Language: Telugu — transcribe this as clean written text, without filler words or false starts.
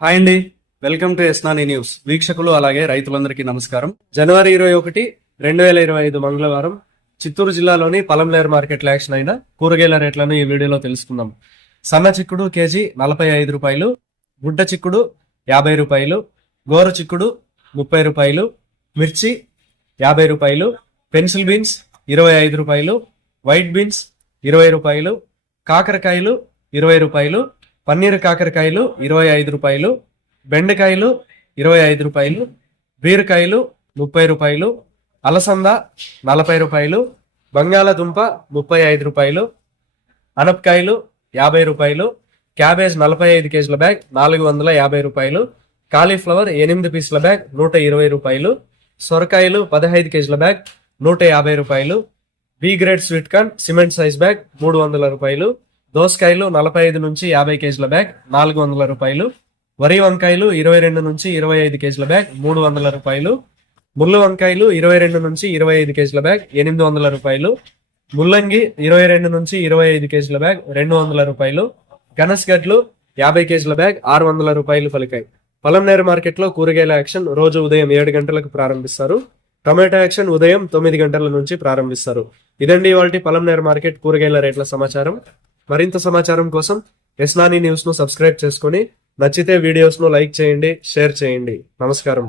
హాయ్ అండి, వెల్కమ్ టు ఎస్నాని న్యూస్. వీక్షకులు అలాగే రైతులందరికీ నమస్కారం. జనవరి 21, 2025 మంగళవారం చిత్తూరు జిల్లాలోని పలంనేరు మార్కెట్లో యాక్షన్ అయిన కూరగాయల రేట్లను ఈ వీడియోలో తెలుసుకుందాం. సన్న చిక్కుడు కేజీ 45 రూపాయలు, గుడ్డ చిక్కుడు 50 రూపాయలు, గోర చిక్కుడు 30 రూపాయలు, మిర్చి 50 రూపాయలు, పెన్సిల్ బీన్స్ 25 రూపాయలు, వైట్ బీన్స్ 20 రూపాయలు, కాకరకాయలు 20 రూపాయలు, పన్నీరు కాకరకాయలు 25 రూపాయలు, బెండకాయలు 25 రూపాయలు, బీరకాయలు 30 రూపాయలు, అలసంద 40 రూపాయలు, బంగాళదుంప 35 రూపాయలు, అనపకాయలు 50 రూపాయలు, క్యాబేజ్ 45 కేజీల బ్యాగ్ 450 రూపాయలు, కాలీఫ్లవర్ 8 పీసుల బ్యాగ్ 120 రూపాయలు, సొరకాయలు 15 కేజీల బ్యాగ్ 150 రూపాయలు, B grade sweet corn cement size bag 300 రూపాయలు, దోసకాయలు 45 నుంచి 50 కేజీల బ్యాగ్ 400 రూపాయలు, వరి వంకాయలు 22 నుంచి 25 కేజీల బ్యాగ్ 300 రూపాయలు, ముళ్ళు వంకాయలు 22 నుంచి 25 కేజీల బ్యాగ్ 800 రూపాయలు, ముల్లంగి 22 నుంచి 25 కేజీల బ్యాగ్ 200 రూపాయలు, గనసగడ్లు 50 కేజీల బ్యాగ్ 600 రూపాయలు పలికాయి. పలంనేరు మార్కెట్లో కూరగాయల యాక్షన్ రోజు ఉదయం 7 గంటలకు ప్రారంభిస్తారు. టొమాటో యాక్షన్ ఉదయం 9 గంటల నుంచి ప్రారంభిస్తారు. ఇదండి ఇవాల్టి పలంనేరు మార్కెట్ కూరగాయల రేట్ల సమాచారం. మరింత సమాచారం కోసం ఎస్నాని న్యూస్ ను సబ్స్క్రైబ్ చేసుకుని నచ్చితే వీడియోస్ ను లైక్ చేయండి, షేర్ చేయండి. నమస్కారం.